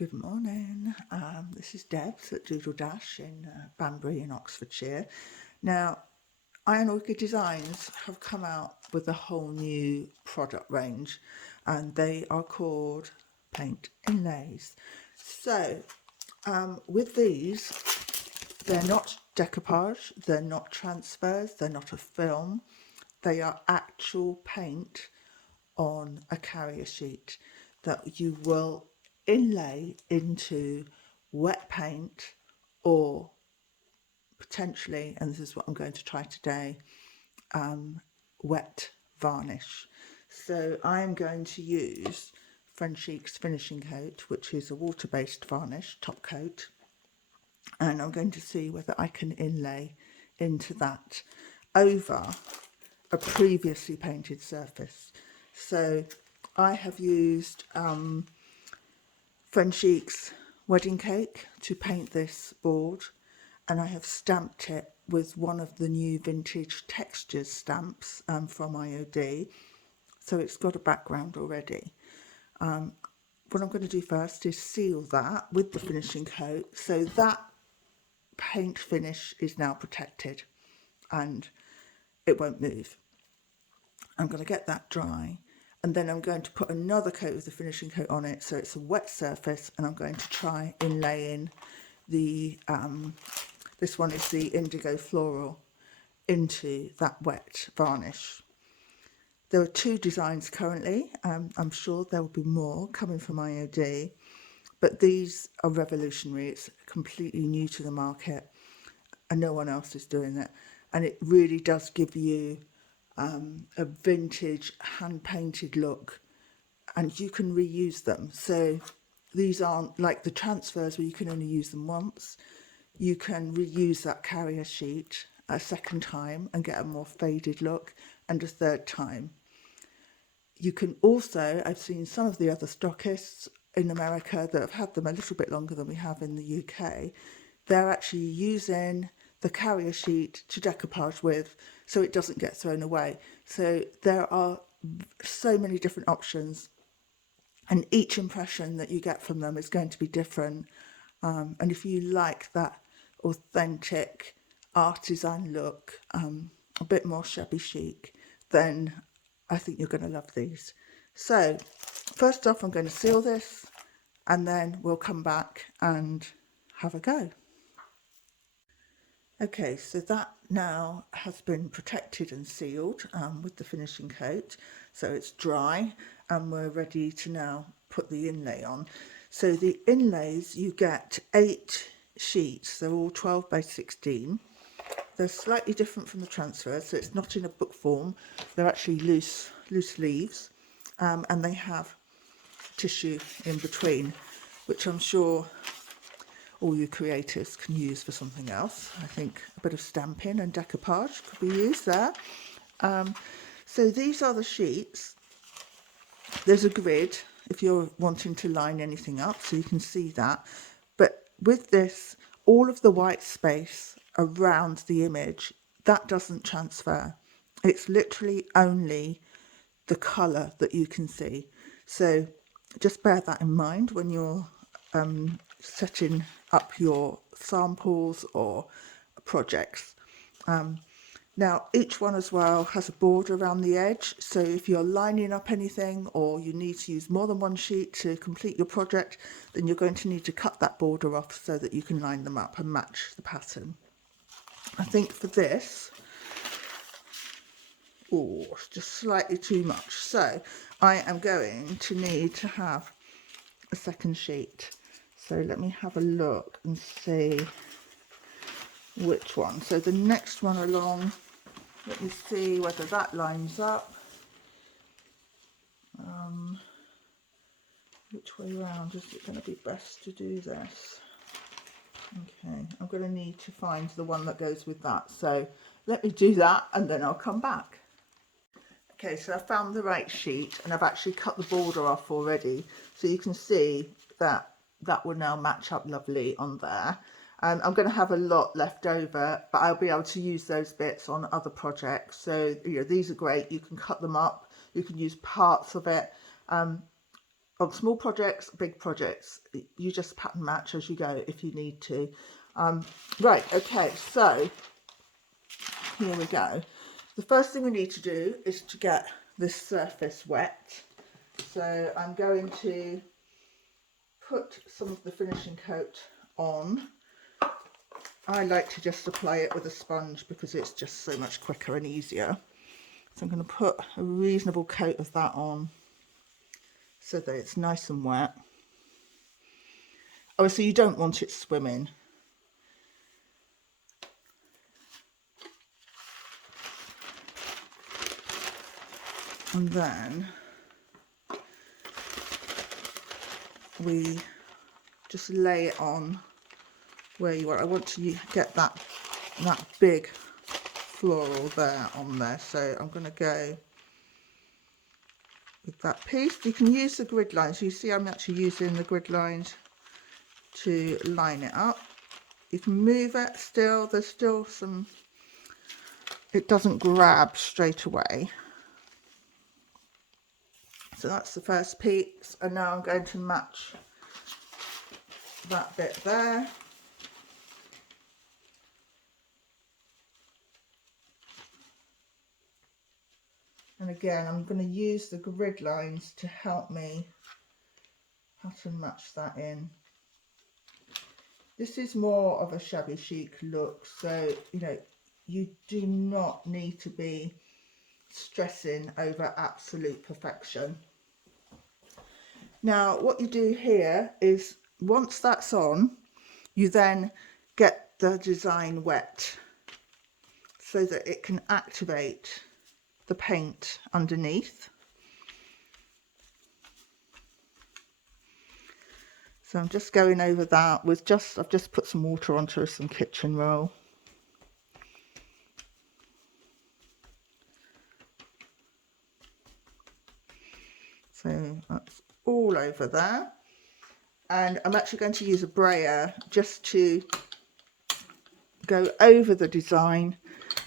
Good morning. This is Debs at Doodle Dash in Banbury in Oxfordshire. Now, Iron Orchid Designs have come out with a whole new product range, and they are called paint inlays. So, with these, they're not decoupage, they're not transfers, they're not a film. They are actual paint on a carrier sheet that you will inlay into wet paint or potentially, and this is what I'm going to try today, wet varnish. So I'm going to use Frenchique's finishing coat, which is a water-based varnish top coat, and I'm going to see whether I can inlay into that over a previously painted surface. So I have used Frenchique's wedding cake to paint this board, and I have stamped it with one of the new vintage textures stamps from IOD, so it's got a background already. What I'm going to do first is seal that with the finishing coat, so that paint finish is now protected and it won't move. I'm going to get that dry, and then I'm going to put another coat of the finishing coat on it so it's a wet surface, and I'm going to try inlaying the this one is the indigo floral into that wet varnish. There are two designs currently. I'm sure there will be more coming from IOD, but these are revolutionary. It's completely new to the market and no one else is doing it, and it really does give you a vintage hand-painted look, and you can reuse them. So these aren't like the transfers where you can only use them once. You can reuse that carrier sheet a second time and get a more faded look, and a third time. You can also, I've seen some of the other stockists in America that have had them a little bit longer than we have in the UK. They're actually using the carrier sheet to decoupage with, so it doesn't get thrown away. So there are so many different options, and each impression that you get from them is going to be different. And if you like that authentic artisan look, a bit more shabby chic, then I think you're going to love these. So first off, I'm going to seal this, and then we'll come back and have a go. Okay, so that now has been protected and sealed with the finishing coat, so it's dry and we're ready to now put the inlay on. So the inlays, you get 8 sheets, they're all 12 by 16. They're slightly different from the transfers, so it's not in a book form, they're actually loose leaves, and they have tissue in between, which I'm sure all you creators can use for something else. I think a bit of stamping and decoupage could be used there. So these are the sheets. There's a grid if you're wanting to line anything up, so you can see that. But with this, all of the white space around the image, that doesn't transfer. It's literally only the colour that you can see. So just bear that in mind when you're setting up your samples or projects. Now each one as well has a border around the edge, so if you're lining up anything or you need to use more than one sheet to complete your project, then you're going to need to cut that border off so that you can line them up and match the pattern. I think for this, oh, it's just slightly too much, so I am going to need to have a second sheet. So let me have a look and see which one. So the next one along, let me see whether that lines up. Which way round is it going to be best to do this? Okay, I'm going to need to find the one that goes with that. So let me do that and then I'll come back. Okay, so I found the right sheet and I've actually cut the border off already. So you can see that that will now match up lovely on there. I'm going to have a lot left over, but I'll be able to use those bits on other projects. So, you know, these are great. You can cut them up. You can use parts of it. on small projects, big projects, you just pattern match as you go if you need to. Right, okay, so here we go. The first thing we need to do is to get this surface wet. So I'm going to put some of the finishing coat on. I like to just apply it with a sponge because it's just so much quicker and easier. So I'm going to put a reasonable coat of that on so that it's nice and wet. Obviously you don't want it swimming. And then we just lay it on where you want. I want to get that big floral there on there. So I'm going to go with that piece. You can use the grid lines. You see I'm actually using the grid lines to line it up. You can move it still. There's still some, it doesn't grab straight away. So that's the first piece, and now I'm going to match that bit there. And again, I'm going to use the grid lines to help me pattern match that in. This is more of a shabby chic look, so you know, you do not need to be stressing over absolute perfection. Now what you do here is once that's on, you then get the design wet so that it can activate the paint underneath. So I'm just going over that with I've just put some water onto some kitchen roll. So that's all over there. And I'm actually going to use a brayer just to go over the design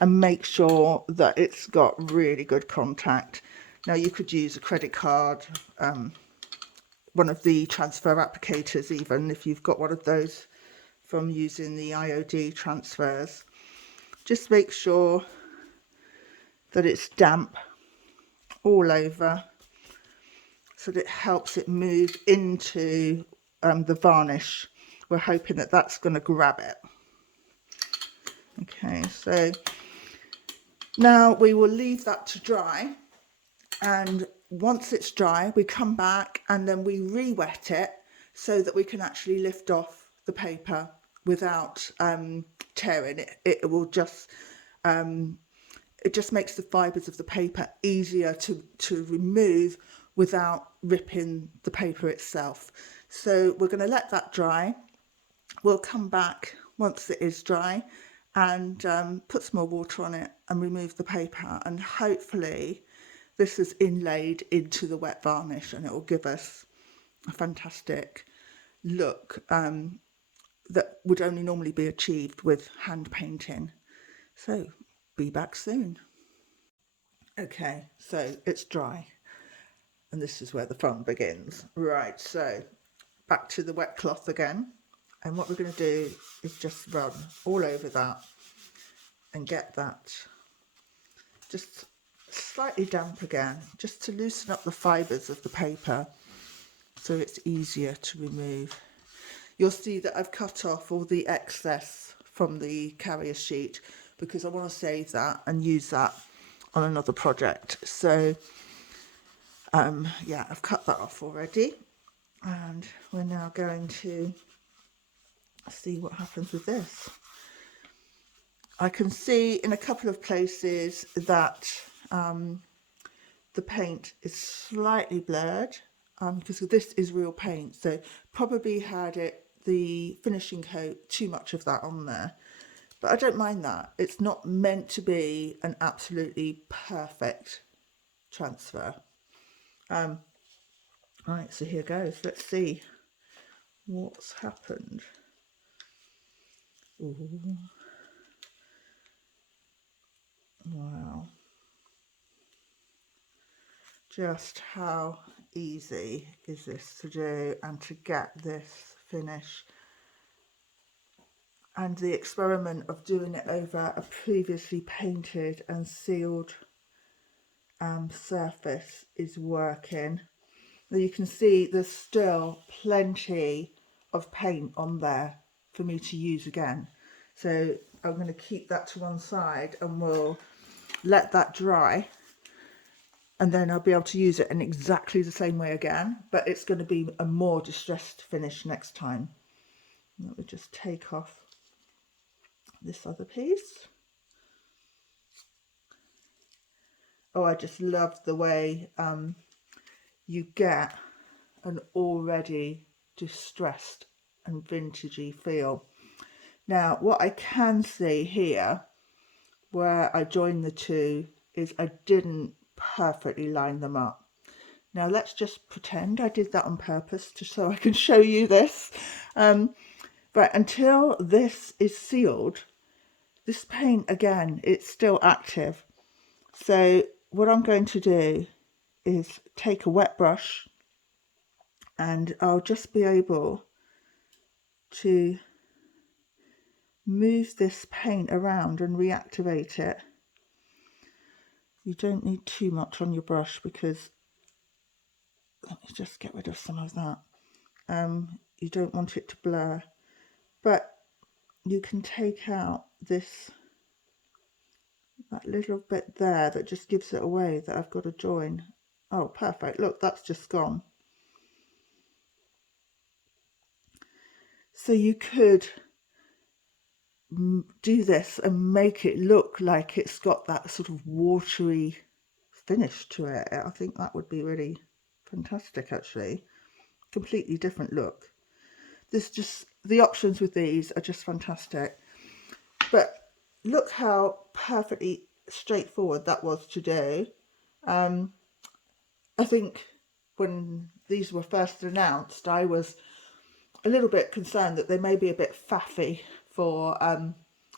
and make sure that it's got really good contact. Now you could use a credit card, one of the transfer applicators even, if you've got one of those from using the IOD transfers. Just make sure that it's damp all over so that it helps it move into the varnish. We're hoping that that's going to grab it. Okay, so now we will leave that to dry, and once it's dry we come back and then we re-wet it so that we can actually lift off the paper without tearing it. It will just it just makes the fibres of the paper easier to remove without ripping the paper itself. So we're going to let that dry. We'll come back once it is dry and put some more water on it and remove the paper, and hopefully this is inlaid into the wet varnish and it will give us a fantastic look that would only normally be achieved with hand painting. So be back soon. Okay, so it's dry and this is where the fun begins. Right, so back to the wet cloth again, and what we're going to do is just run all over that and get that just slightly damp again, just to loosen up the fibres of the paper so it's easier to remove. You'll see that I've cut off all the excess from the carrier sheet because I want to save that and use that on another project. So yeah, I've cut that off already, and we're now going to see what happens with this. I can see in a couple of places that the paint is slightly blurred because this is real paint, so probably had the finishing coat too much of that on there, but I don't mind that. It's not meant to be an absolutely perfect transfer. Right, so here goes. Let's see what's happened. Ooh. Wow. Just how easy is this to do and to get this finish. And the experiment of doing it over a previously painted and sealed surface is working. Now you can see there's still plenty of paint on there for me to use again. So I'm going to keep that to one side and we'll let that dry. And then I'll be able to use it in exactly the same way again, but it's going to be a more distressed finish next time. Let me just take off this other piece. Oh, I just love the way you get an already distressed and vintagey feel. Now, what I can see here, where I joined the two, is I didn't perfectly line them up. Now, let's just pretend I did that on purpose just so I can show you this. But until this is sealed, this paint, again, it's still active. So what I'm going to do is take a wet brush and I'll just be able to move this paint around and reactivate it. You don't need too much on your brush because, let me just get rid of some of that. You don't want it to blur, but you can take out this, that little bit there that just gives it away that I've got to join. Oh, perfect. Look, that's just gone. So you could do this and make it look like it's got that sort of watery finish to it. I think that would be really fantastic, actually. Completely different look. There's just, the options with these are just fantastic. But look how perfectly straightforward that was to do. I think when these were first announced, I was a little bit concerned that they may be a bit faffy for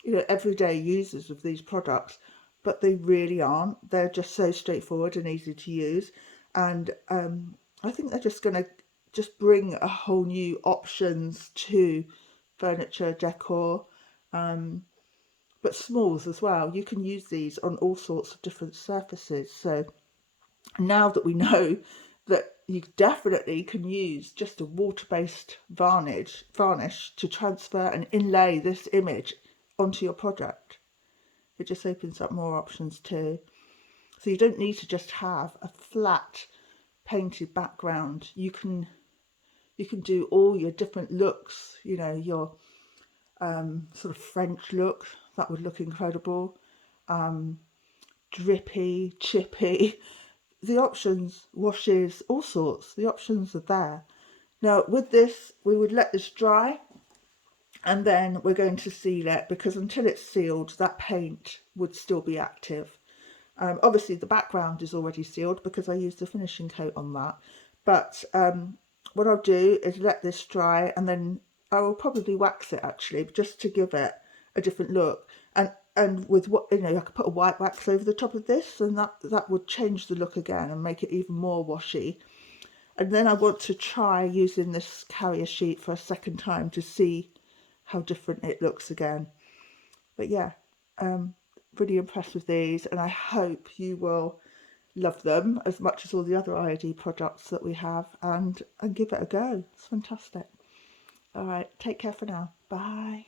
you know, everyday users of these products, but they really aren't. They're just so straightforward and easy to use, and I think they're just going to just bring a whole new options to furniture decor, but smalls as well. You can use these on all sorts of different surfaces. So now that we know that you definitely can use just a water-based varnish to transfer and inlay this image onto your project, it just opens up more options too. So you don't need to just have a flat painted background. You can do all your different looks, you know, your sort of French look, that would look incredible, drippy, chippy. The options, washes, all sorts, the options are there. Now with this, we would let this dry and then we're going to seal it, because until it's sealed, that paint would still be active. Obviously the background is already sealed because I used a finishing coat on that, but what I'll do is let this dry and then I will probably wax it, actually, just to give it a different look. And with what, you know, I could put a white wax over the top of this and that would change the look again and make it even more washy. And then I want to try using this carrier sheet for a second time to see how different it looks again. But yeah, really impressed with these, and I hope you will love them as much as all the other IOD products that we have, and give it a go. It's fantastic. All right, take care for now. Bye.